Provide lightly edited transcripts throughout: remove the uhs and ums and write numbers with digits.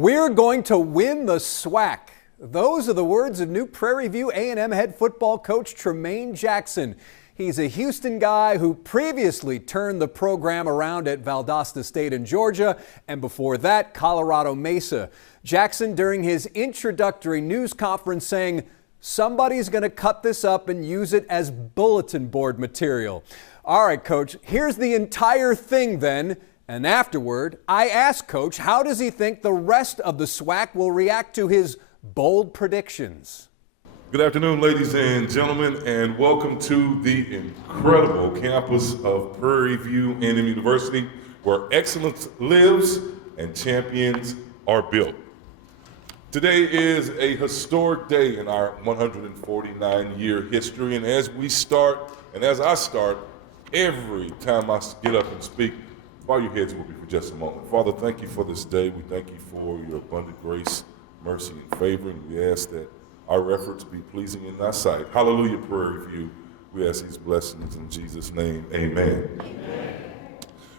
We're going to win the SWAC. Those are the words of new Prairie View A&M head football coach Tremaine Jackson. He's a Houston guy who previously turned the program around at Valdosta State in Georgia, and before that, Colorado Mesa. Jackson, during his introductory news conference, saying, somebody's going to cut this up and use it as bulletin board material. All right, Coach, here's the entire thing then. And afterward, I asked Coach, how does he think the rest of the SWAC will react to his bold predictions? Good afternoon, ladies and gentlemen, and welcome to the incredible campus of Prairie View A&M University, where excellence lives and champions are built. Today is a historic day in our 149-year history, and as I start, every time I get up and speak, bow your heads with me for just a moment. Father, thank you for this day. We thank you for your abundant grace, mercy, and favor, and we ask that our efforts be pleasing in thy sight. Hallelujah, Prairie View. We ask these blessings in Jesus' name. Amen. Amen.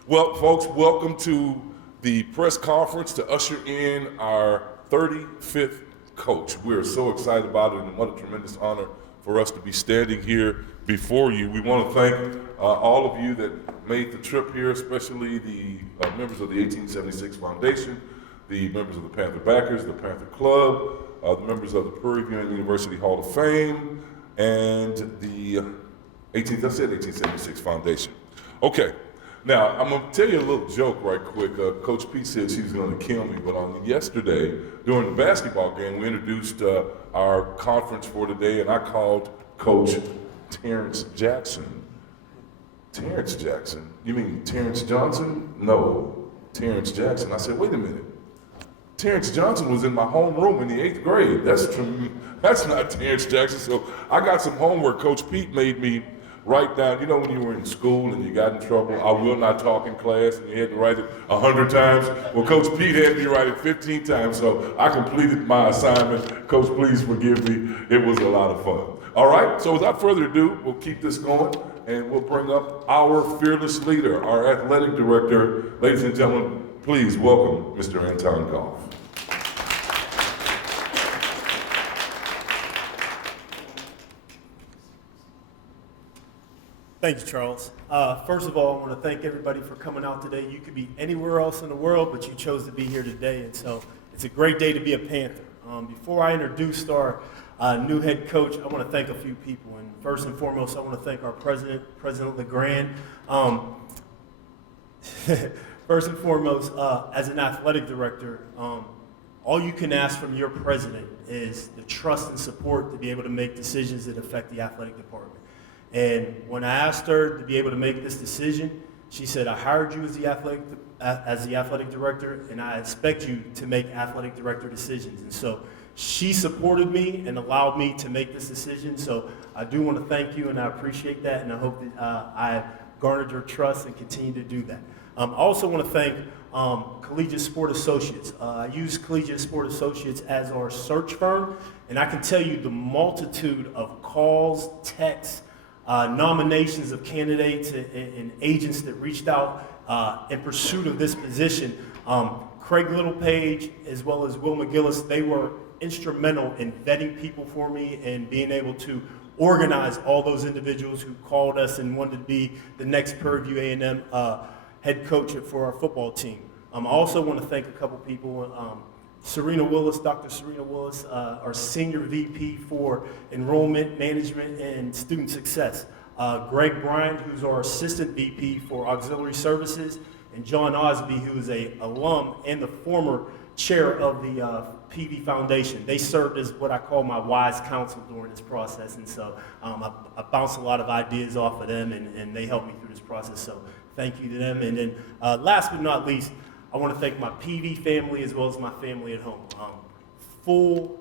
Well, folks, welcome to the press conference to usher in our 35th coach. We're so excited about it, and what a tremendous honor for us to be standing here before you. We want to thank all of you that made the trip here, especially the members of the 1876 Foundation, the members of the Panther Backers, the Panther Club, the members of the Prairie View University Hall of Fame, and the 1876 Foundation. Okay, now I'm going to tell you a little joke right quick. Coach Pete said she was going to kill me, but on yesterday, during the basketball game, we introduced our conference for today, and I called Coach Terrence Jackson. Terrence Jackson? You mean Terrence Johnson? No, Terrence Jackson. I said, wait a minute. Terrence Johnson was in my homeroom in the 8th grade. That's not Terrence Jackson. So I got some homework Coach Pete made me write down. You know when you were in school and you got in trouble, I will not talk in class, and you had to write it 100 times? Well, Coach Pete had me write it 15 times, so I completed my assignment. Coach, please forgive me. It was a lot of fun. All right, so without further ado, we'll keep this going, and we'll bring up our fearless leader, our athletic director. Ladies and gentlemen, please welcome Mr. Anton Goff. Thank you, Charles. First of all, I want to thank everybody for coming out today. You could be anywhere else in the world, but you chose to be here today, and so it's a great day to be a Panther. Before I introduce our new head coach, I want to thank a few people, and first and foremost, I want to thank our president, President LeGrand. First and foremost, as an athletic director, all you can ask from your president is the trust and support to be able to make decisions that affect the athletic department. And when I asked her to be able to make this decision, she said, I hired you as the athletic director, and I expect you to make athletic director decisions. And so she supported me and allowed me to make this decision. So I do want to thank you, and I appreciate that, and I hope that I garnered your trust and continue to do that. I also want to thank Collegiate Sport Associates. I use Collegiate Sport Associates as our search firm, and I can tell you the multitude of calls, texts, nominations of candidates and agents that reached out in pursuit of this position. Craig Littlepage as well as Will McGillis, they were instrumental in vetting people for me and being able to organize all those individuals who called us and wanted to be the next Prairie View A&M head coach for our football team. I also want to thank a couple people. Serena Willis, Dr. Serena Willis, our senior VP for enrollment, management, and student success. Greg Bryant, who's our assistant VP for auxiliary services, and John Osby, who is an alum and the former chair of the PV Foundation. They served as what I call my wise counsel during this process, and so I bounced a lot of ideas off of them, and they helped me through this process, so thank you to them. And then last but not least, I want to thank my PV family as well as my family at home. Full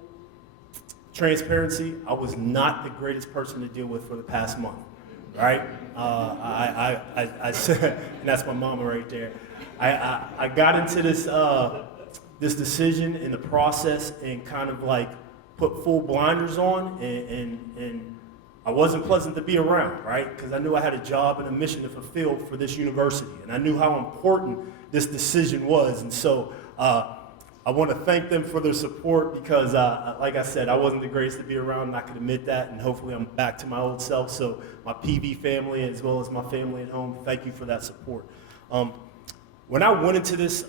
transparency, I was not the greatest person to deal with for the past month, right? I said, and that's my mama right there. I got into this decision in the process and kind of like put full blinders on, and I wasn't pleasant to be around, right? Because I knew I had a job and a mission to fulfill for this university, and I knew how important this decision was. And so I want to thank them for their support because, like I said, I wasn't the greatest to be around, and I can admit that, and hopefully I'm back to my old self. So my PV family, as well as my family at home, thank you for that support. When I went into this,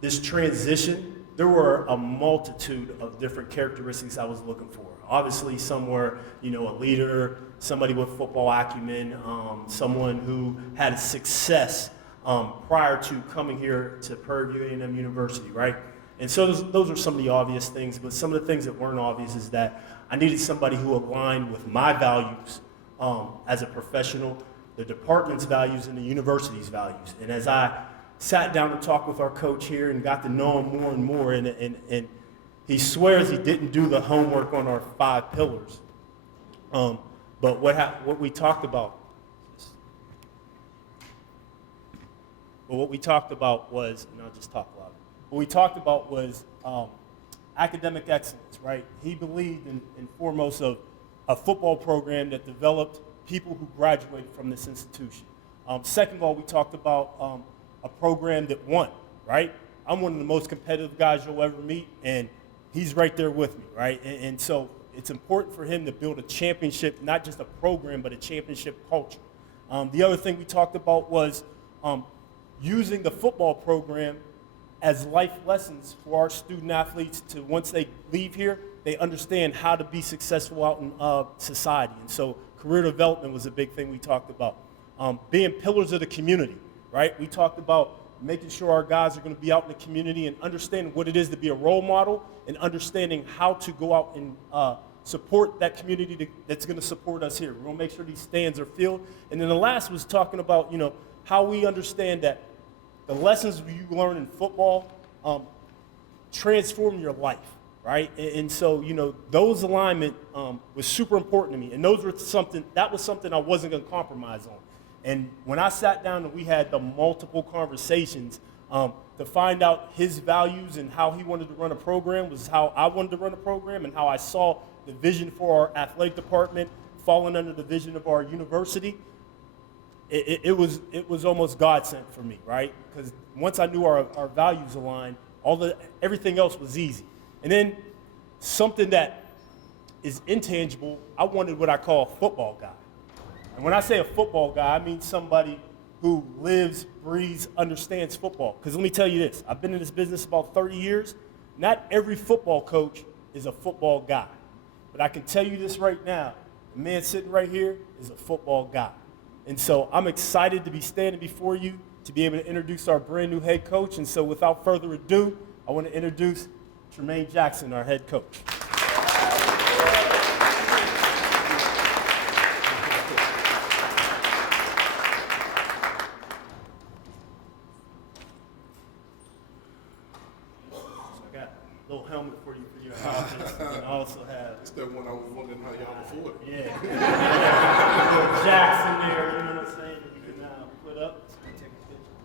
this transition, there were a multitude of different characteristics I was looking for. Obviously, some were, a leader, somebody with football acumen, someone who had success prior to coming here to Prairie View A&M University, right? And so those are some of the obvious things, but some of the things that weren't obvious is that I needed somebody who aligned with my values as a professional, the department's values, and the university's values. And as I sat down to talk with our coach here and got to know him more and more, and he swears he didn't do the homework on our 5 pillars. But what we talked about, what we talked about was, and I'll just talk louder. What we talked about was academic excellence, right? He believed in foremost of a football program that developed people who graduated from this institution. Second of all, we talked about a program that won, right? I'm one of the most competitive guys you'll ever meet, and he's right there with me, right? And so it's important for him to build a championship, not just a program, but a championship culture. The other thing we talked about was using the football program as life lessons for our student athletes to, once they leave here, they understand how to be successful out in society. And so career development was a big thing we talked about. Being pillars of the community, right? We talked about making sure our guys are going to be out in the community and understanding what it is to be a role model and understanding how to go out and support that community that's going to support us here. We're going to make sure these stands are filled. And then the last was talking about, how we understand that the lessons you learn in football transform your life, right? And so, those alignment was super important to me. And that was something I wasn't going to compromise on. And when I sat down and we had the multiple conversations to find out his values and how he wanted to run a program was how I wanted to run a program, and how I saw the vision for our athletic department falling under the vision of our university. It was almost God sent for me, right? Because once I knew our values aligned, everything else was easy. And then something that is intangible, I wanted what I call a football guy. And when I say a football guy, I mean somebody who lives, breathes, understands football. Because let me tell you this, I've been in this business about 30 years. Not every football coach is a football guy. But I can tell you this right now, the man sitting right here is a football guy. And so I'm excited to be standing before you to be able to introduce our brand new head coach. And so without further ado, I want to introduce Tremaine Jackson, our head coach. Little helmet for you for your office, and I also have. It's that one I was wondering how y'all afford. Yeah. Little Jackson there, you know what I'm saying? That you can put up. So take a picture.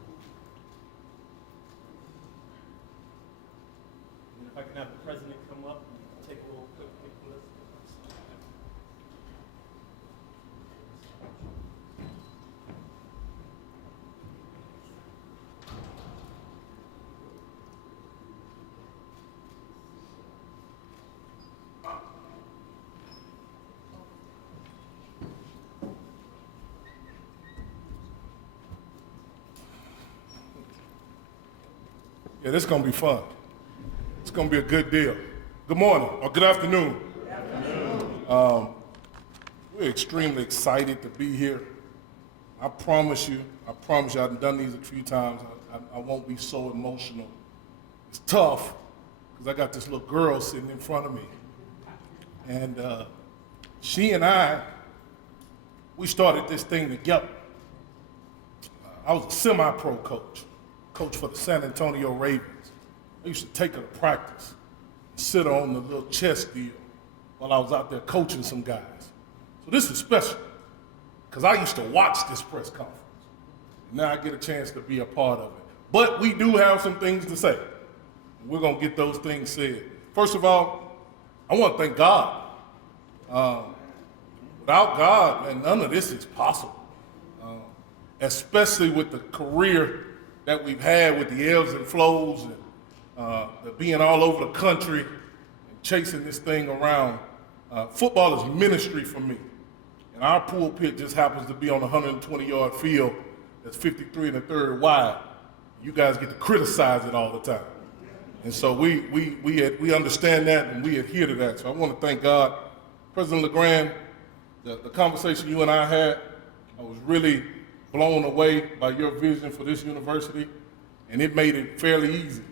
And if I can have the president come up and take a little quick picture with us. Yeah, this is going to be fun. It's going to be a good deal. Good morning, or good afternoon. Good afternoon. We're extremely excited to be here. I promise you, I've done these a few times. I won't be so emotional. It's tough, because I got this little girl sitting in front of me. And she and we started this thing together. I was a semi-pro coach for the San Antonio Ravens. I used to take her to practice and sit her on the little chess deal while I was out there coaching some guys. So this is special, because I used to watch this press conference. Now I get a chance to be a part of it. But we do have some things to say. We're going to get those things said. First of all, I want to thank God. Without God, man, none of this is possible. Especially with the career that we've had with the ebbs and flows and being all over the country and chasing this thing around. Football is ministry for me. And our pulpit just happens to be on a 120-yard field that's 53 1/3 wide. You guys get to criticize it all the time. And so we understand that and we adhere to that. So I want to thank God. President LeGrand, the conversation you and I had, I was really blown away by your vision for this university, and it made it fairly easy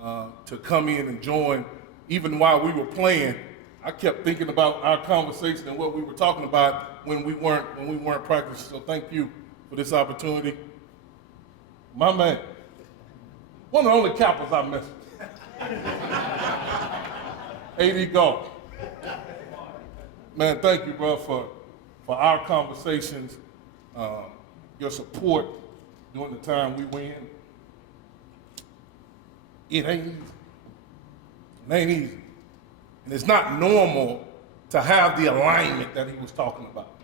to come in and join. Even while we were playing, I kept thinking about our conversation and what we were talking about when we weren't practicing. So thank you for this opportunity. My man, one of the only Kappas I messed with. AD Golf. Man, thank you, bro, for our conversations, your support during the time we win. It ain't easy. It ain't easy. And it's not normal to have the alignment that he was talking about.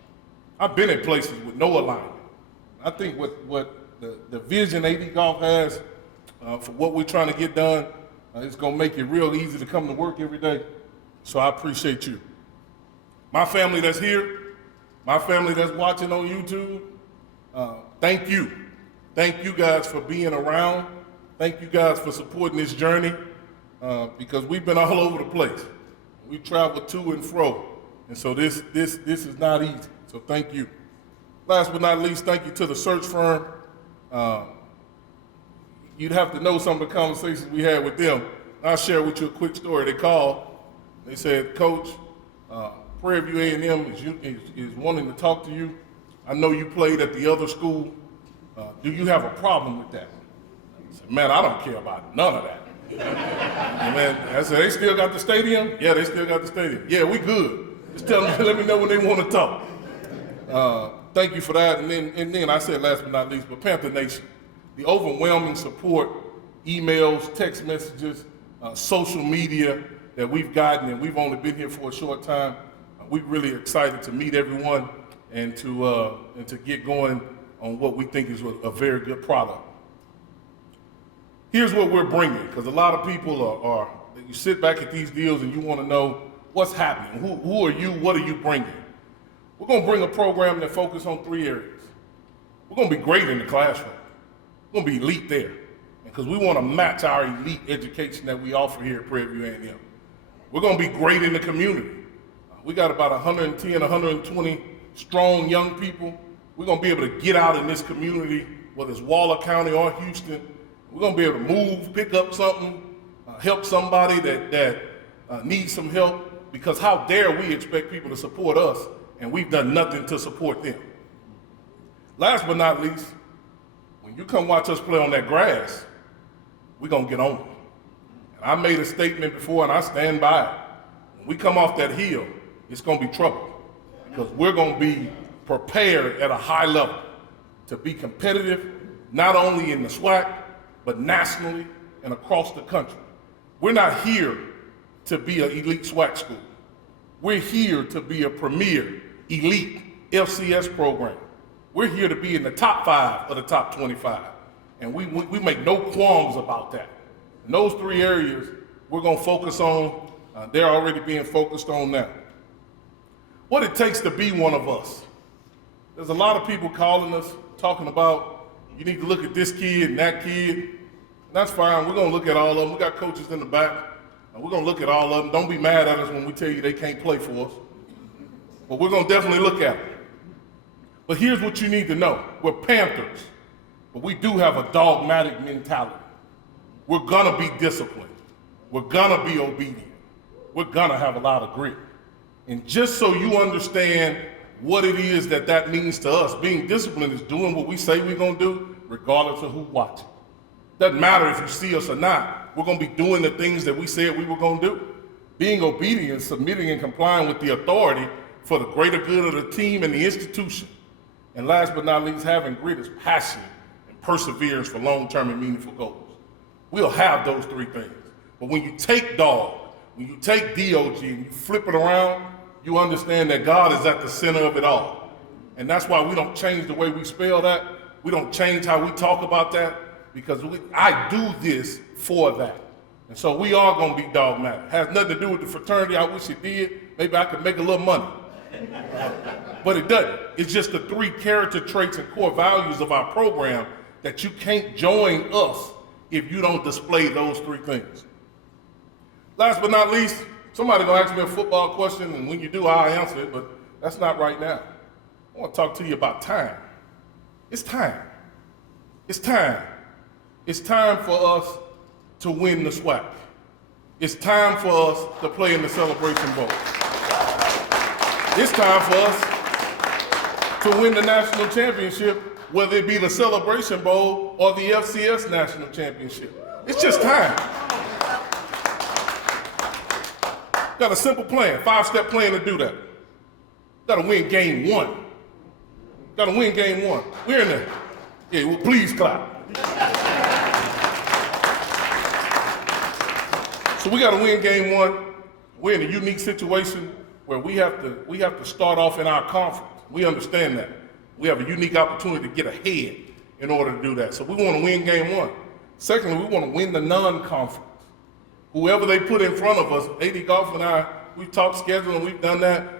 I've been in places with no alignment. I think what the vision AD Golf has for what we're trying to get done, it's gonna make it real easy to come to work every day. So I appreciate you. My family that's here, my family that's watching on YouTube, thank you. Thank you guys for being around. Thank you guys for supporting this journey because we've been all over the place. We traveled to and fro. And so this is not easy. So thank you. Last but not least, thank you to the search firm. You'd have to know some of the conversations we had with them. I'll share with you a quick story. They called. They said, Coach, Prairie View A&M is wanting to talk to you. I know you played at the other school. Do you have a problem with that? I said, man, I don't care about none of that. And man, I said, they still got the stadium? Yeah, they still got the stadium. Yeah, we good. Just tell them, let me know when they want to talk. Thank you for that. And then I said last but not least, but Panther Nation, the overwhelming support, emails, text messages, social media that we've gotten, and we've only been here for a short time. We're really excited to meet everyone and to get going on what we think is a very good product. Here's what we're bringing, because a lot of people are you sit back at these deals and you want to know what's happening. Who are you? What are you bringing? We're going to bring a program that focuses on 3 areas. We're going to be great in the classroom. We're going to be elite there, because we want to match our elite education that we offer here at Prairie View A&M. We're going to be great in the community. We got about 110, 120 strong young people. We're going to be able to get out in this community, whether it's Waller County or Houston. We're going to be able to move, pick up something, help somebody that needs some help, because how dare we expect people to support us and we've done nothing to support them. Last but not least, when you come watch us play on that grass, we're going to get on it. And I made a statement before and I stand by it. When we come off that hill, it's going to be trouble, because we're going to be prepared at a high level to be competitive, not only in the SWAC, but nationally and across the country. We're not here to be an elite SWAC school. We're here to be a premier, elite FCS program. We're here to be in the top 5 of the top 25. And we make no qualms about that. And those 3 areas we're going to focus on. They're already being focused on now. What it takes to be one of us. There's a lot of people calling us, talking about, you need to look at this kid and that kid. That's fine. We're going to look at all of them. We got coaches in the back. We're going to look at all of them. Don't be mad at us when we tell you they can't play for us. But we're going to definitely look at them. But here's what you need to know. We're Panthers, but we do have a dogmatic mentality. We're going to be disciplined. We're going to be obedient. We're going to have a lot of grit. And just so you understand what it is that means to us, being disciplined is doing what we say we're going to do, regardless of who's watching. Doesn't matter if you see us or not. We're going to be doing the things that we said we were going to do. Being obedient, submitting and complying with the authority for the greater good of the team and the institution. And last but not least, having grit is passion and perseverance for long-term and meaningful goals. We'll have those 3 things. But when you take dog, when you take DOG and you flip it around, you understand that God is at the center of it all. And that's why we don't change the way we spell that. We don't change how we talk about that, because I do this for that. And so we are going to be dogmatic. Has nothing to do with the fraternity. I wish it did. Maybe I could make a little money. But it doesn't. It's just the 3 character traits and core values of our program that you can't join us if you don't display those 3 things. Last but not least, somebody gonna ask me a football question, and when you do, I'll answer it, but that's not right now. I want to talk to you about time. It's time. It's time. It's time for us to win the SWAC. It's time for us to play in the Celebration Bowl. It's time for us to win the national championship, whether it be the Celebration Bowl or the FCS national championship. It's just time. Got a simple plan, 5-step plan to do that. Got to win game 1. Got to win game 1. We're in there. Yeah, well, please clap. So we got to win game 1. We're in a unique situation where we have to start off in our conference. We understand that. We have a unique opportunity to get ahead in order to do that. So we want to win game 1. Secondly, we want to win the non-conference. Whoever they put in front of us, AD Golf and I, we've talked scheduling, we've done that.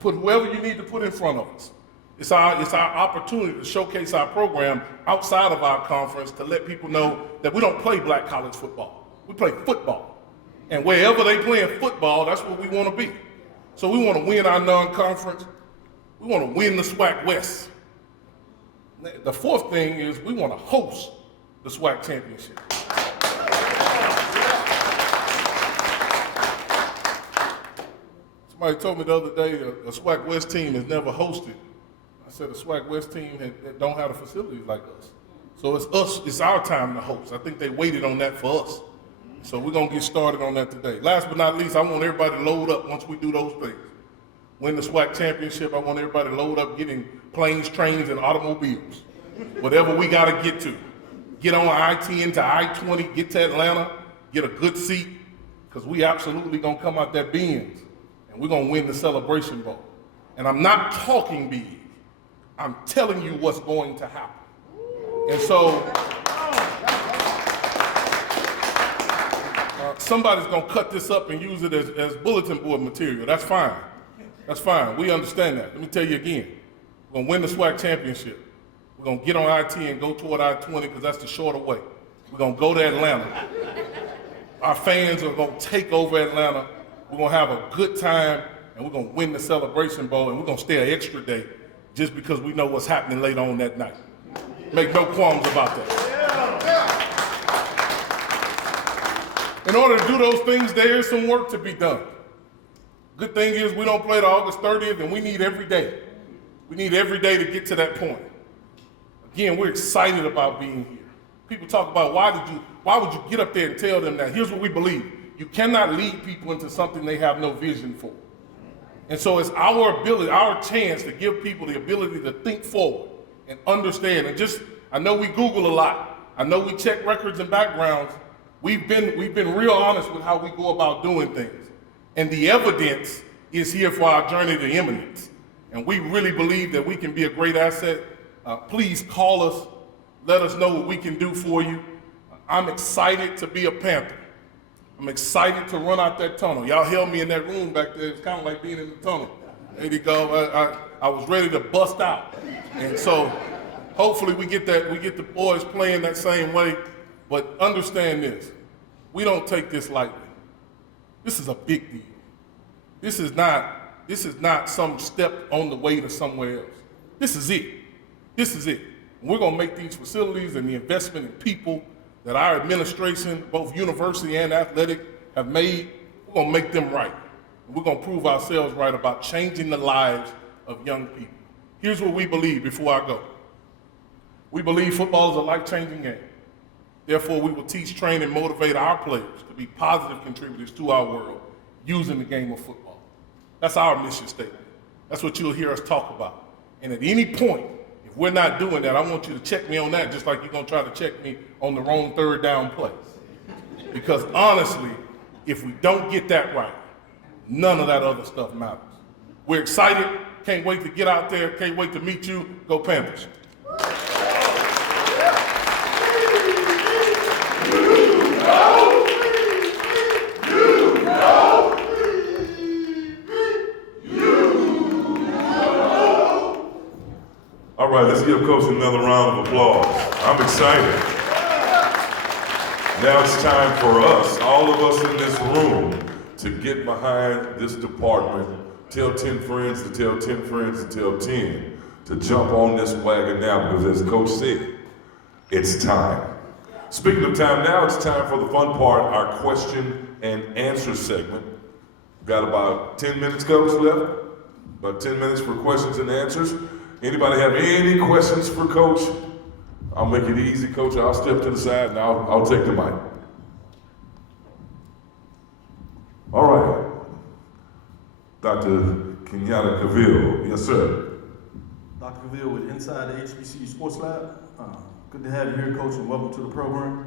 Put whoever you need to put in front of us. It's our opportunity to showcase our program outside of our conference to let people know that we don't play black college football. We play football. And wherever they play in football, that's where we want to be. So we want to win our non-conference. We want to win the SWAC West. The 4th thing is we want to host the SWAC championship. Somebody told me the other day a SWAC West team has never hosted. I said a SWAC West team that don't have the facilities like us. So it's us, it's our time to host. I think they waited on that for us. So we're gonna get started on that today. Last but not least, I want everybody to load up once we do those things. Win the SWAC championship, I want everybody to load up getting planes, trains, and automobiles. Whatever we gotta get to. Get on I-10 to I-20, get to Atlanta, get a good seat, because we absolutely gonna come out that Benz. We're going to win the Celebration Bowl. And I'm not talking big. I'm telling you what's going to happen. And so, somebody's going to cut this up and use it as bulletin board material. That's fine. That's fine. We understand that. Let me tell you again. We're going to win the SWAC championship. We're going to get on I-10 and go toward I-20 because that's the shorter way. We're going to go to Atlanta. Our fans are going to take over Atlanta. We're going to have a good time, and we're going to win the Celebration Bowl, and we're going to stay an extra day just because we know what's happening later on that night. Make no qualms about that. In order to do those things, there is some work to be done. Good thing is we don't play to August 30th, and we need every day. We need every day to get to that point. Again, we're excited about being here. People talk about why would you get up there and tell them that? Here's what we believe. You cannot lead people into something they have no vision for. And so it's our ability, our chance to give people the ability to think forward and understand. And I know we Google a lot. I know we check records and backgrounds. We've been real honest with how we go about doing things. And the evidence is here for our journey to eminence. And we really believe that we can be a great asset. Please call us. Let us know what we can do for you. I'm excited to be a Panther. I'm excited to run out that tunnel. Y'all held me in that room back there. It's kind of like being in the tunnel. There you go. I was ready to bust out. And so hopefully we get the boys playing that same way. But understand this. We don't take this lightly. This is a big deal. This is not some step on the way to somewhere else. This is it. This is it. And we're going to make these facilities and the investment in people that our administration, both university and athletic, have made, we're going to make them right. And we're going to prove ourselves right about changing the lives of young people. Here's what we believe before I go. We believe football is a life-changing game. Therefore, we will teach, train, and motivate our players to be positive contributors to our world using the game of football. That's our mission statement. That's what you'll hear us talk about. And at any point, if we're not doing that, I want you to check me on that, just like you're going to try to check me on the wrong third down play. Because honestly, if we don't get that right, none of that other stuff matters. We're excited. Can't wait to get out there. Can't wait to meet you. Go Panthers. Coach another round of applause. I'm excited. Now it's time for us, all of us in this room, to get behind this department. Tell 10 friends to tell 10 friends to tell 10 to jump on this wagon now, because as Coach said, it's time. Speaking of time now, it's time for the fun part, our question and answer segment. Got about 10 minutes, Coach, left? About 10 minutes for questions and answers. Anybody have any questions for Coach? I'll make it easy, Coach. I'll step to the side and I'll take the mic. All right. Dr. Kenyatta Cavill. Yes, sir. Dr. Cavill with Inside the HBCU Sports Lab. Good to have you here, Coach, and welcome to the program.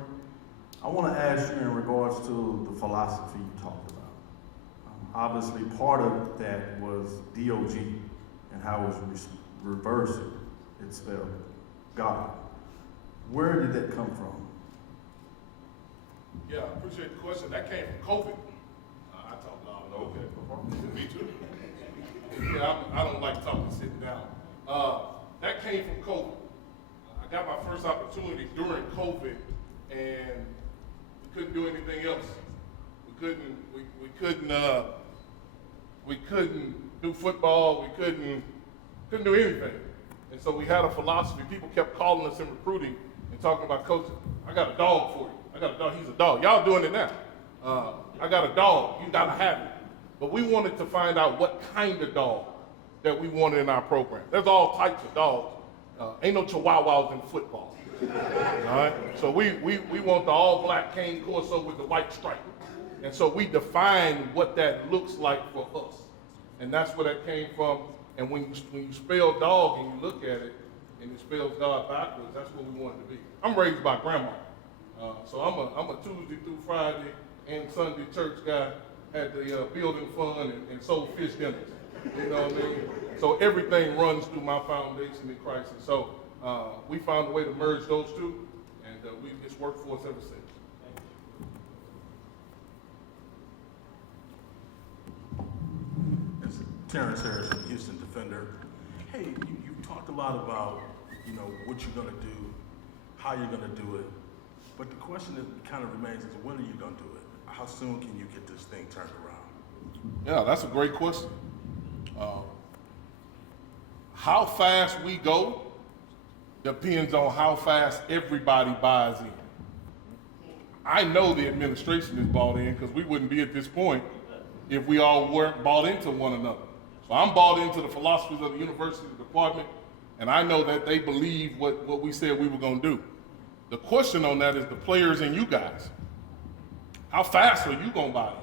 I want to ask you in regards to the philosophy you talked about. Obviously, part of that was DOG and how it was reversed. It's spelled God. Where did that come from? Yeah, I appreciate the question. That came from COVID. I talk loud. Okay. Me too. Yeah, I don't like talking sitting down. That came from COVID. I got my first opportunity during COVID, and we couldn't do anything else. We couldn't do football. We couldn't do anything. And so we had a philosophy. People kept calling us in recruiting and talking about, Coach, I got a dog for you. I got a dog. He's a dog. Y'all doing it now. I got a dog. You gotta have it. But we wanted to find out what kind of dog that we wanted in our program. There's all types of dogs. Ain't no chihuahuas in football. All right? So we want the all-black cane corso with the white stripe. And so we defined what that looks like for us. And that's where that came from. And when you spell dog and you look at it, and it spells God backwards, that's what we wanted to be. I'm raised by grandma. So I'm a Tuesday through Friday and Sunday church guy. Had the building fund and sold fish dinners. You know what I mean? So everything runs through my foundation in Christ. And so we found a way to merge those two, and it's worked for us ever since. It's Terrence Harris from Houston Defender. Hey, you talked a lot about, what you're gonna do, how you're gonna do it. But the question that kind of remains is, when are you gonna do it? How soon can you get this thing turned around? Yeah, that's a great question. How fast we go depends on how fast everybody buys in. I know the administration is bought in, because we wouldn't be at this point if we all weren't bought into one another. So I'm bought into the philosophies of the university department, and I know that they believe what we said we were gonna do. The question on that is the players and you guys. How fast are you gonna buy it?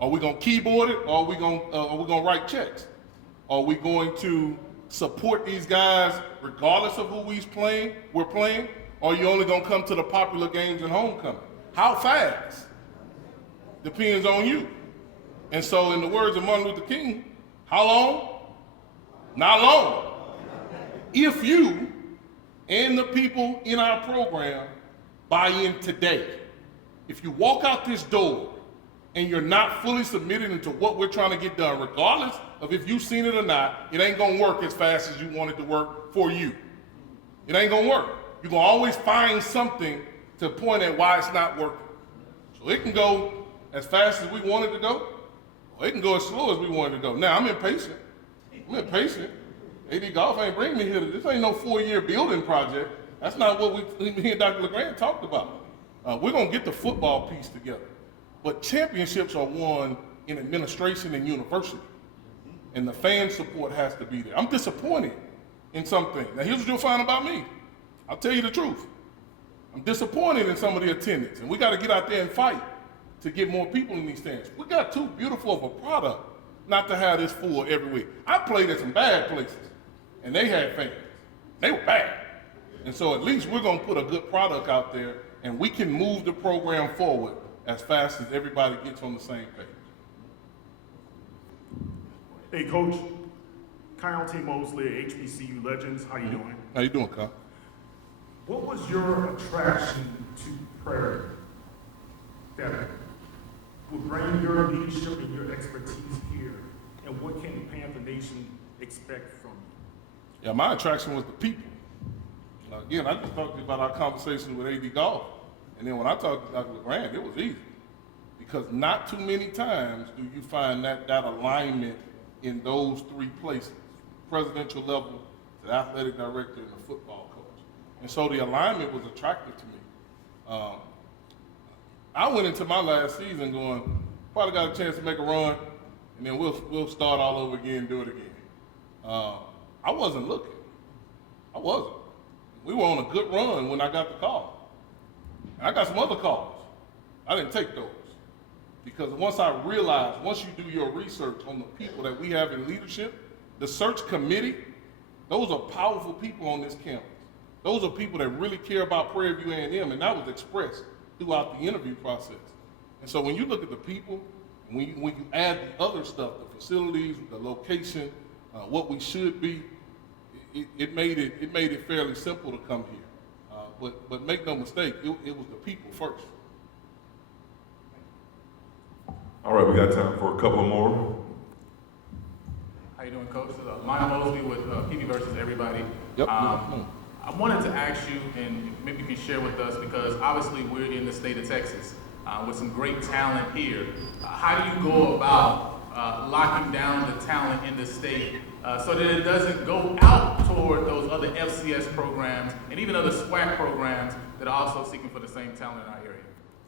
Are we gonna keyboard it, or are we gonna write checks? Are we going to support these guys regardless of who we're playing? Or are you only gonna come to the popular games and homecoming? How fast? Depends on you. And so in the words of Martin Luther King, how long? Not long. If you and the people in our program buy in today, if you walk out this door and you're not fully submitted into what we're trying to get done, regardless of if you've seen it or not, it ain't gonna work as fast as you want it to work for you. It ain't gonna work. You're gonna always find something to point at why it's not working. So it can go as fast as we want it to go, or it can go as slow as we want it to go. Now, I'm impatient. AD Golf ain't bring me here. This ain't no 4-year building project. That's not what me and Dr. LeGrand talked about. We're gonna get the football piece together. But championships are won in administration and university. And the fan support has to be there. I'm disappointed in some things. Now here's what you'll find about me. I'll tell you the truth. I'm disappointed in some of the attendance. And we gotta get out there and fight to get more people in these stands. We got too beautiful of a product not to have this full every week. I played at some bad places, and they had fans. They were bad. And so at least we're gonna put a good product out there, and we can move the program forward as fast as everybody gets on the same page. Hey, Coach. Kyle T. Mosley, HBCU Legends. How you doing? How you doing, Kyle? What was your attraction to Prairie that would bring your leadership and your expertise here? And what can Panther Nation expect from you? Yeah, my attraction was the people. Again, I just talked to you about our conversation with AD Golf. And then when I talked to Dr. LeGrand, it was easy. Because not too many times do you find that alignment in those three places, presidential level, to the athletic director, and the football coach. And so the alignment was attractive to me. I went into my last season going, probably got a chance to make a run, and then we'll start all over again and do it again. I wasn't looking. I wasn't. We were on a good run when I got the call. I got some other calls. I didn't take those. Because once I realized, once you do your research on the people that we have in leadership, the search committee, those are powerful people on this campus. Those are people that really care about Prairie View A&M, and that was expressed throughout the interview process. And so when you look at the people, when you add the other stuff, the facilities, the location, what we should be, it made it fairly simple to come here. But make no mistake, it was the people first. All right, we got time for a couple more. How you doing, Coach? Maya Mosley with PV versus everybody. Yep. I wanted to ask you, and maybe you can share with us, because obviously we're in the state of Texas with some great talent here. How do you go about locking down the talent in the state so that it doesn't go out toward those other FCS programs and even other SWAC programs that are also seeking for the same talent in our area?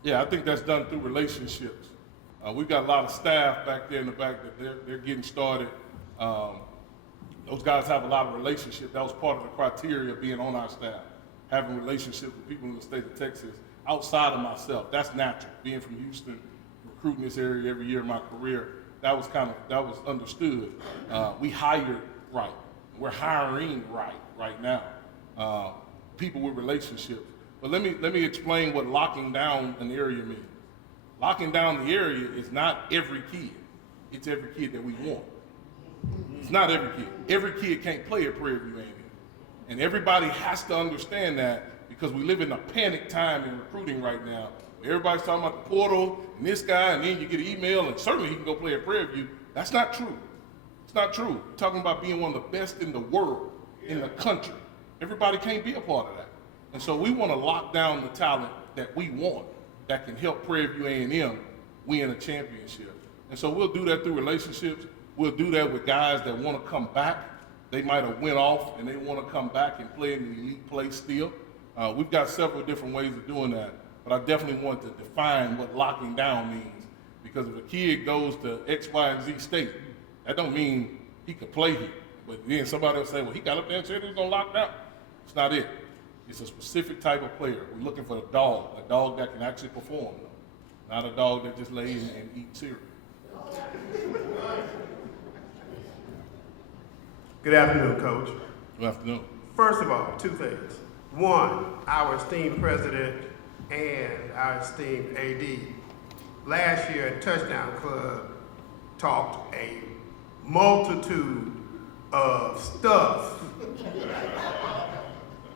Yeah, I think that's done through relationships. We've got a lot of staff back there in the back that they're getting started. Those guys have a lot of relationships. That was part of the criteria of being on our staff, having relationships with people in the state of Texas outside of myself. That's natural. Being from Houston, recruiting this area every year in my career, that was understood. We hired right. We're hiring right now. People with relationships. But let me explain what locking down an area means. Locking down the area is not every kid. It's every kid that we want. It's not every kid. Every kid can't play at Prairie View A&M. And everybody has to understand that, because we live in a panic time in recruiting right now. Everybody's talking about the portal and this guy, and then you get an email and certainly he can go play at Prairie View. That's not true. It's not true. We're talking about being one of the best in the world, in the country. Everybody can't be a part of that. And so we want to lock down the talent that we want that can help Prairie View A&M win a championship. And so we'll do that through relationships. We'll do that with guys that want to come back. They might have went off and they want to come back and play in the elite place still. We've got several different ways of doing that, but I definitely want to define what locking down means, because if a kid goes to X, Y, and Z state, that don't mean he could play here. But then somebody will say, well, he got up there and said he was going to lock down. It's not it. It's a specific type of player. We're looking for a dog that can actually perform, not a dog that just lays and eats cereal. Good afternoon, Coach. Good afternoon. First of all, two things. One, our esteemed president and our esteemed AD last year at Touchdown Club talked a multitude of stuff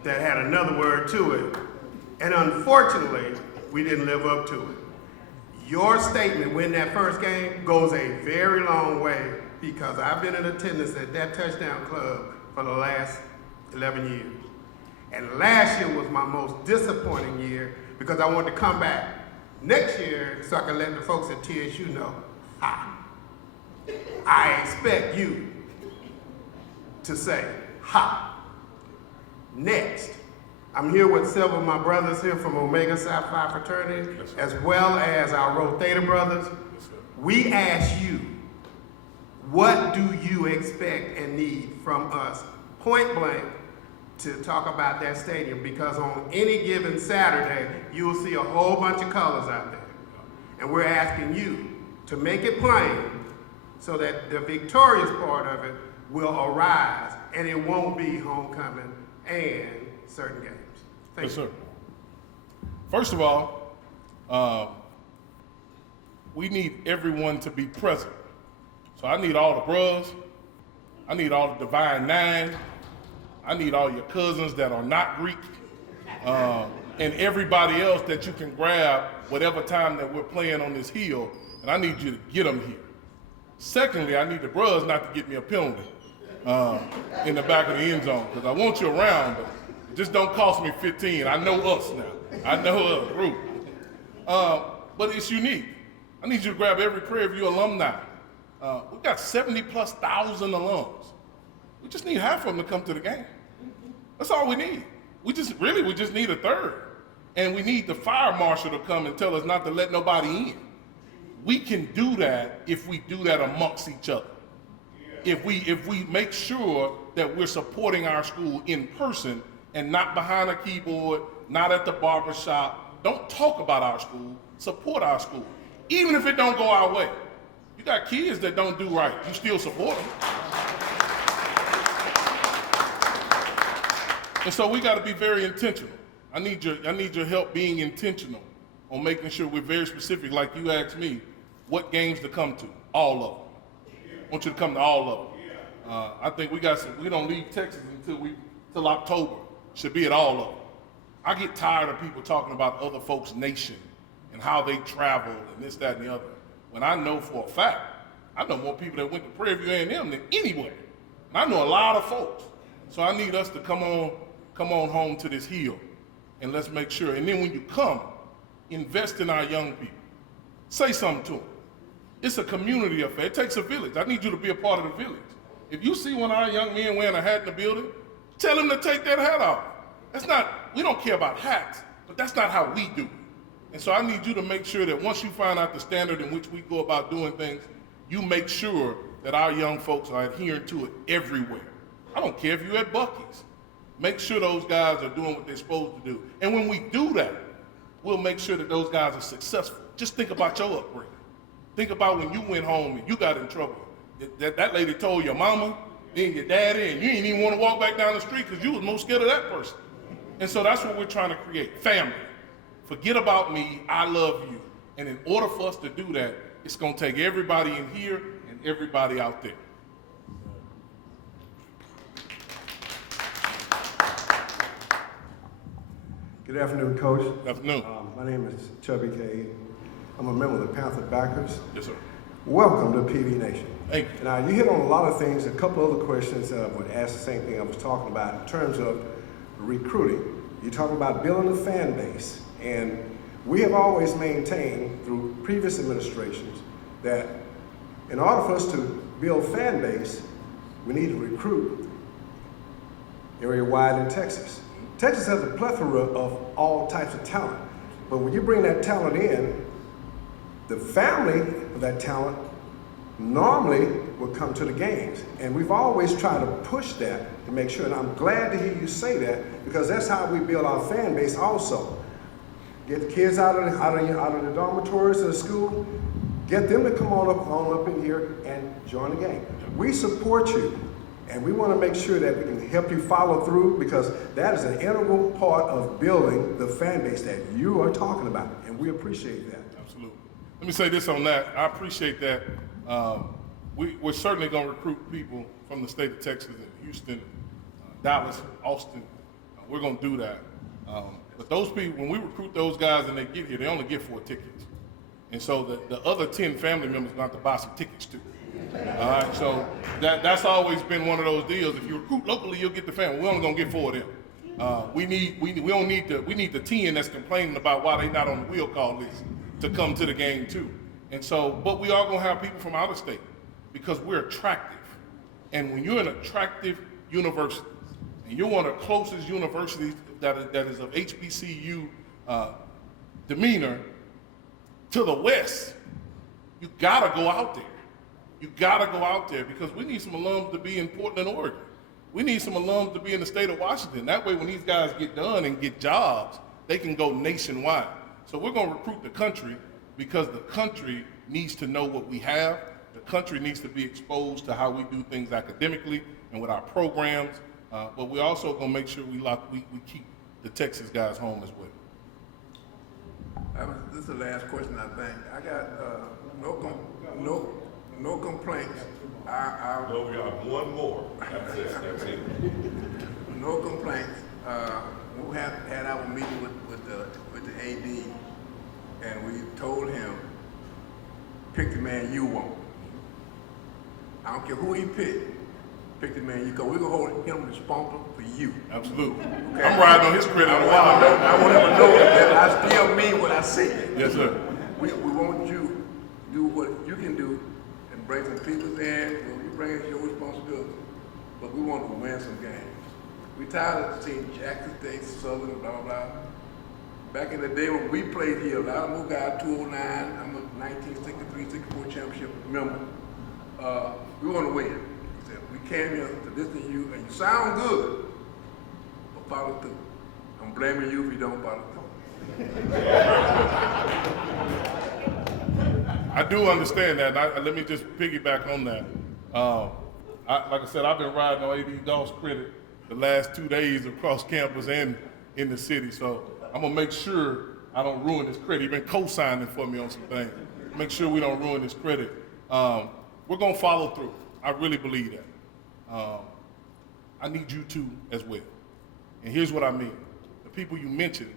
that had another word to it, and unfortunately, we didn't live up to it. Your statement, win that first game, goes a very long way, because I've been in attendance at that Touchdown Club for the last 11 years. And last year was my most disappointing year, because I wanted to come back next year so I can let the folks at TSU know, I expect you to say, Next, I'm here with several of my brothers here from Omega Psi Phi fraternity, as well as our Rho Theta brothers. We ask you, what do you expect and need from us, point blank, to talk about that stadium? Because on any given Saturday, you will see a whole bunch of colors out there. And we're asking you to make it plain so that the victorious part of it will arise, and it won't be homecoming and certain games. Thank you. Yes, sir. First of all, we need everyone to be present. So I need all the bros, I need all the Divine Nine, I need all your cousins that are not Greek, and everybody else that you can grab whatever time that we're playing on this hill, and I need you to get them here. Secondly, I need the bros not to get me a penalty in the back of the end zone, because I want you around, but Just don't cost me 15. I know us now. I know us, Ruth. But it's unique. I need you to grab every Prairie View alumni. We've got 70+ thousand alums. We just need half of them to come to the game. That's all we need. We just need a third. And we need the fire marshal to come and tell us not to let nobody in. We can do that if we do that amongst each other. If we make sure that we're supporting our school in person and not behind a keyboard, not at the barber shop. Don't talk about our school, support our school. Even if it don't go our way. You got kids that don't do right, you still support them. And so we got to be very intentional. I need your help being intentional on making sure we're very specific, like you asked me, what games to come to, all of them. I want you to come to all of them. I think we don't leave Texas until October. Should be at all of them. I get tired of people talking about other folks' nation and how they travel and this, that, and the other. When I know for a fact, I know more people that went to Prairie View A&M than anywhere. And I know a lot of folks. So I need us to come on home to this hill and let's make sure. And then when you come, invest in our young people. Say something to them. It's a community affair. It takes a village. I need you to be a part of the village. If you see one of our young men wearing a hat in the building, tell him to take that hat off. We don't care about hats, but that's not how we do it. And so I need you to make sure that once you find out the standard in which we go about doing things, you make sure that our young folks are adhering to it everywhere. I don't care if you're at Buc-ee's. Make sure those guys are doing what they're supposed to do. And when we do that, we'll make sure that those guys are successful. Just think about your upbringing. Think about when you went home and you got in trouble. That lady told your mama, then your daddy, and you didn't even want to walk back down the street because you was most scared of that person. And so that's what we're trying to create, family. Forget about me, I love you. And in order for us to do that, it's going to take everybody in here and everybody out there. Good afternoon, Coach. Good afternoon. My name is Chubby K. I'm a member of the Panther Backers. Yes, sir. Welcome to PV Nation. Thank you. Now, you hit on a lot of things. A couple other questions would ask the same thing I was talking about in terms of recruiting. You're talking about building a fan base. And we have always maintained through previous administrations that in order for us to build fan base, we need to recruit area-wide in Texas. Texas has a plethora of all types of talent. But when you bring that talent in, the family of that talent normally will come to the games. And we've always tried to push that to make sure, and I'm glad to hear you say that, because that's how we build our fan base also. Get the kids out of the dormitories of the school, get them to come on up in here and join the game. We support you, and we want to make sure that we can help you follow through, because that is an integral part of building the fan base that you are talking about, and we appreciate that. Absolutely. Let me say this on that. I appreciate that. We're certainly going to recruit people from the state of Texas and Houston, Dallas, Austin. We're going to do that. But those people, when we recruit those guys and they get here, they only get 4 tickets. And so the other 10 family members are going to have to buy some tickets too. All right, so that's always been one of those deals. If you recruit locally, you'll get the family. We're only going to get 4 of them. We need the 10 that's complaining about why they not on the will call list to come to the game too. And so, but we are going to have people from out of state because we're attractive. And when you're an attractive university, and you're one of the closest universities that is of HBCU demeanor to the West, you gotta go out there. You gotta go out there, because we need some alums to be in Portland, Oregon. We need some alums to be in the state of Washington. That way when these guys get done and get jobs, they can go nationwide. So we're gonna recruit the country, because the country needs to know what we have. The country needs to be exposed to how we do things academically and with our programs. But we're also going to make sure we keep the Texas guys home as well. This is the last question, I think. I got no complaints. No, we got one more. That's it. No complaints. We had our meeting with the AD, and we told him, pick the man you want. I don't care who he picked. pick the man you go. We're gonna hold him responsible for you. Absolutely. Okay. I'm riding on his credit a while. I want him to know that I still mean what I say. Yes, sir. We want you to do what you can do and bring some people in. You bring us your responsibility, but we want to win some games. We tired of seeing Jackson State, Southern, blah, blah, blah. Back in the day when we played here, a lot of new guys, 209, I'm a 1963, 64 championship member. We want to win. We came here to listen to you, and you sound good, but follow through. I'm blaming you if you don't follow through. I do understand that. Let me just piggyback on that. Like I said, I've been riding on A.D. Goff's credit the last 2 days across campus and in the city, so I'm gonna make sure I don't ruin his credit. He's been co-signing for me on some things. Make sure we don't ruin his credit. We're gonna follow through. I really believe that. I need you to as well. And here's what I mean. The people you mentioned,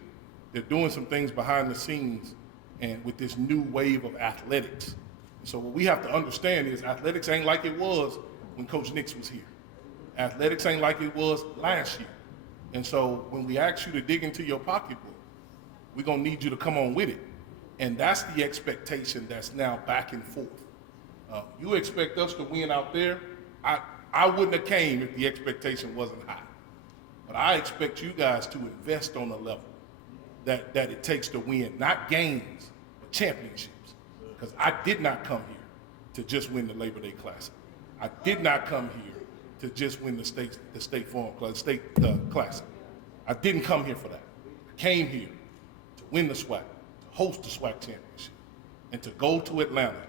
they're doing some things behind the scenes and with this new wave of athletics. So what we have to understand is athletics ain't like it was when Coach Nix was here. Athletics ain't like it was last year. And so when we ask you to dig into your pocketbook, we're gonna need you to come on with it. And that's the expectation that's now back and forth. You expect us to win out there. I wouldn't have came if the expectation wasn't high. But I expect you guys to invest on the level that it takes to win, not games, but championships. Because I did not come here to just win the Labor Day Classic. I did not come here to just win the state Farm Classic. I didn't come here for that. I came here to win the SWAC, to host the SWAC championship, and to go to Atlanta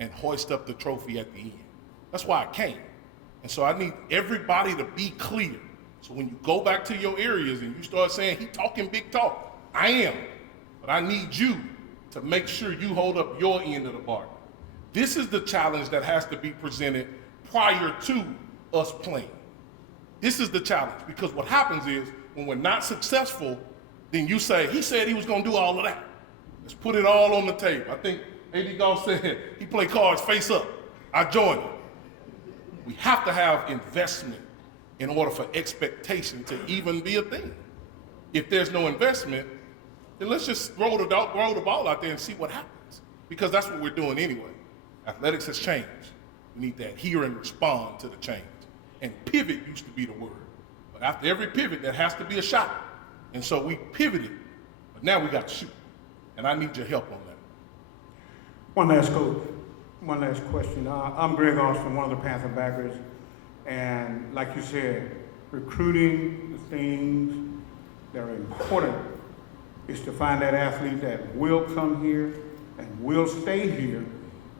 and hoist up the trophy at the end. That's why I came. And so I need everybody to be clear. So when you go back to your areas and you start saying, he talking big talk, I am. But I need you to make sure you hold up your end of the bargain. This is the challenge that has to be presented prior to us playing. This is the challenge, because what happens is when we're not successful, then you say, he said he was gonna do all of that. Let's put it all on the table. I think A.D. Goff said he played cards face up. I joined him. We have to have investment in order for expectation to even be a thing. If there's no investment, then let's just roll the ball out there and see what happens, because that's what we're doing anyway. Athletics has changed. We need to adhere and respond to the change. And pivot used to be the word. But after every pivot, there has to be a shot. And so we pivoted, but now we got to shoot. And I need your help on that. One last question. I'm Greg Austin, one of the Panther backers. And like you said, recruiting, the things that are important is to find that athlete that will come here and will stay here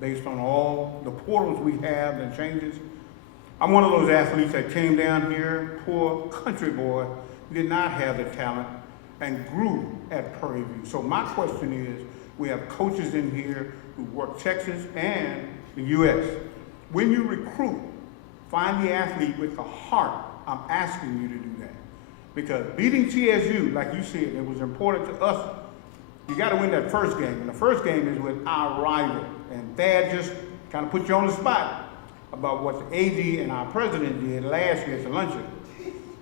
based on all the portals we have and changes. I'm one of those athletes that came down here, poor country boy, did not have the talent and grew at Prairie View. So my question is, we have coaches in here who work Texas and the US. When you recruit, find the athlete with the heart. I'm asking you to do that. Because beating TSU, like you said, it was important to us. You got to win that first game. And the first game is with our rival. And Thad just kind of put you on the spot about what the AD and our president did last year at the luncheon.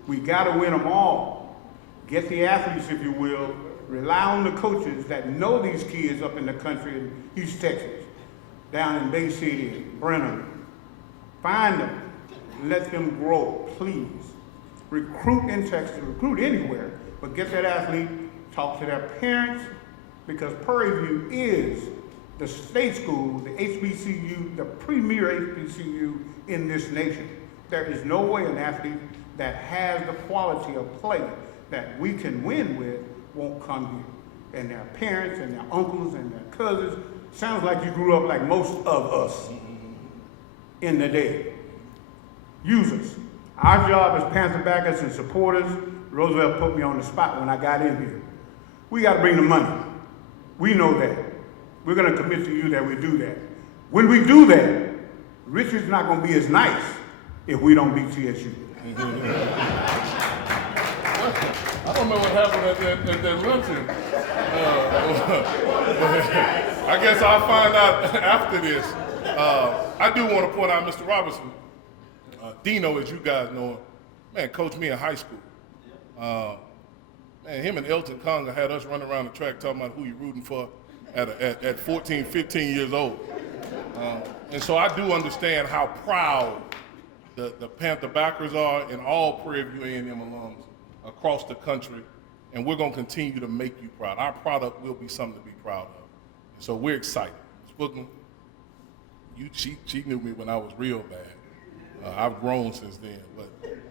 We got to win them all. Get the athletes, if you will. Rely on the coaches that know these kids up in the country in East Texas, down in Bay City, Brenham. Find them. Let them grow, please. Recruit in Texas, recruit anywhere, but get that athlete, talk to their parents, because Prairie View is the state school, the HBCU, the premier HBCU in this nation. There is no way an athlete that has the quality of play that we can win with won't come here. And their parents and their uncles and their cousins, sounds like you grew up like most of us in the day. Users. Our job as Panther backers and supporters, Roosevelt put me on the spot when I got in here. We got to bring the money. We know that. We're going to commit to you that we do that. When we do that, Richard's not going to be as nice if we don't beat TSU. I don't know what happened at that luncheon. I guess I'll find out after this. I do want to point out Mr. Robertson. Dino, as you guys know, man, coached me in high school. Man, him and Elton Conga had us running around the track talking about who you're rooting for at 14, 15 years old. And so I do understand how proud the Panther backers are and all Prairie View A&M alums across the country, and we're going to continue to make you proud. Our product will be something to be proud of. And so we're excited. Spookman, she knew me when I was real bad. I've grown since then, but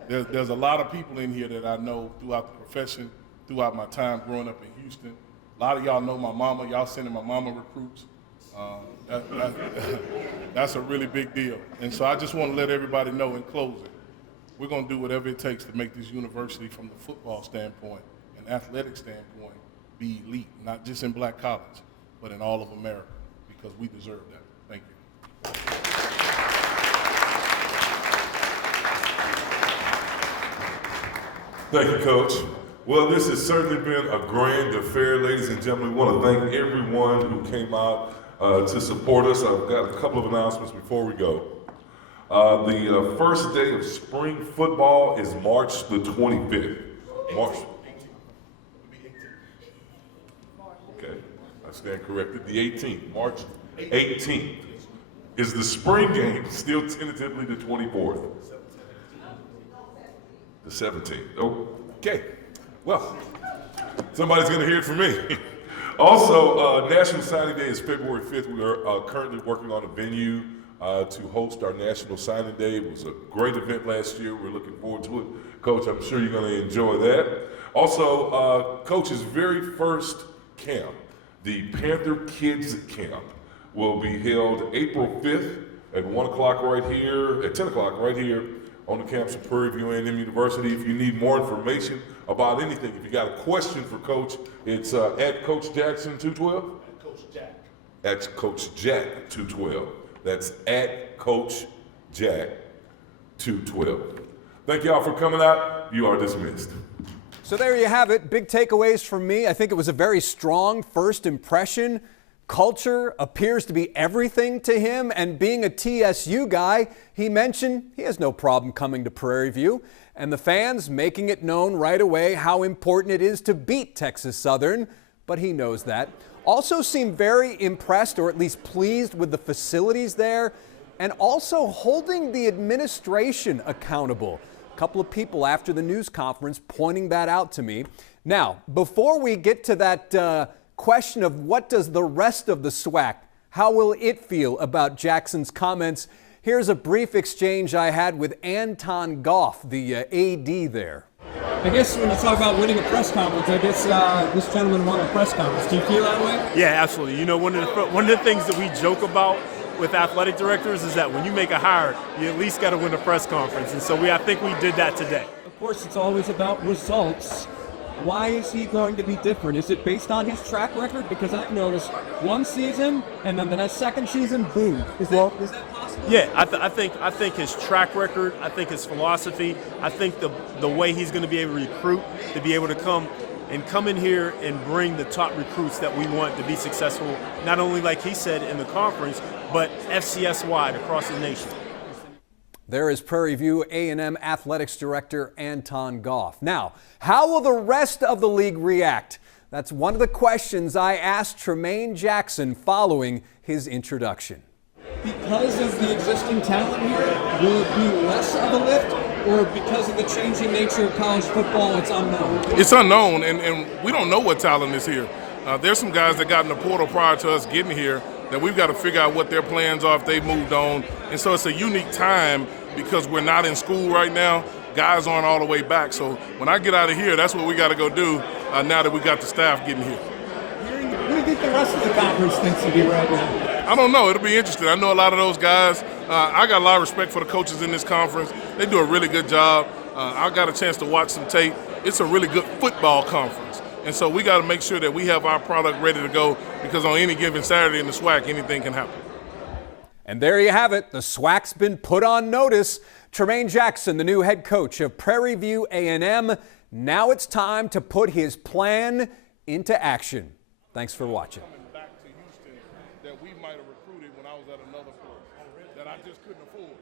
there's a lot of people in here that I know throughout the profession, throughout my time growing up in Houston. A lot of y'all know my mama. Y'all sending my mama recruits. That's a really big deal. And so I just want to let everybody know in closing, we're going to do whatever it takes to make this university from the football standpoint and athletic standpoint be elite, not just in Black College, but in all of America, because we deserve that. Thank you. Thank you, Coach. Well, this has certainly been a grand affair, ladies and gentlemen. We want to thank everyone who came out to support us. I've got a couple of announcements before we go. The first day of spring football is March the 25th. March. Okay, I stand corrected. The 18th, March 18th is the spring game, still tentatively the 24th. The 17th. Okay. Well, somebody's going to hear it from me. Also, National Signing Day is February 5th. We are currently working on a venue to host our National Signing Day. It was a great event last year. We're looking forward to it. Coach, I'm sure you're going to enjoy that. Also, Coach's very first camp, the Panther Kids Camp, will be held April 5th at 1 o'clock right here, at 10 o'clock right here on the campus of Prairie View A&M University. If you need more information about anything, if you got a question for Coach, it's at Coach Jackson 212? At Coach Jack. At Coach Jack 212. That's at Coach Jack 212. Thank y'all for coming out. You are dismissed. So there you have it. Big takeaways from me. I think it was a very strong first impression. Culture appears to be everything to him, and being a TSU guy, he mentioned he has no problem coming to Prairie View, and the fans making it known right away how important it is to beat Texas Southern, but he knows that. Also seemed very impressed, or at least pleased, with the facilities there, and also holding the administration accountable. A couple of people after the news conference pointing that out to me. Now, before we get to that question of what does the rest of the SWAC, how will it feel about Jackson's comments, here's a brief exchange I had with Anton, the AD there. I guess when you talk about winning a press conference, I guess this gentleman won a press conference. Do you feel that way? Yeah, absolutely. You know, one of the things that we joke about with athletic directors is that when you make a hire, you at least got to win a press conference. And so I think we did that today. Of course, it's always about results. Why is he going to be different? Is it based on his track record? Because I've noticed one season and then the second season, boom. Is that possible? Yeah, I think his track record, I think his philosophy, I think the way he's going to be able to recruit, to be able to come in here and bring the top recruits that we want to be successful, not only like he said in the conference, but FCS-wide across the nation. There is Prairie View A&M Athletics Director Anton Goff. Now, how will the rest of the league react? That's one of the questions I asked Tremaine Jackson following his introduction. Because of the existing talent here, will it be less of a lift? Or because of the changing nature of college football, it's unknown? It's unknown, and we don't know what talent is here. There's some guys that got in the portal prior to us getting here that we've got to figure out what their plans are if they've moved on. And so it's a unique time because we're not in school right now. Guys aren't all the way back. So when I get out of here, that's what we got to go do now that we got the staff getting here. What do you think the rest of the conference thinks of you right now? I don't know. It'll be interesting. I know a lot of those guys. I got a lot of respect for the coaches in this conference. They do a really good job. I got a chance to watch some tape. It's a really good football conference. And so we got to make sure that we have our product ready to go because on any given Saturday in the SWAC, anything can happen. And there you have it. The SWAC's been put on notice. Tremaine Jackson, the new head coach of Prairie View A&M. Now it's time to put his plan into action. Thanks for watching. Back to Houston that we might have recruited when I was at another force that I just couldn't afford.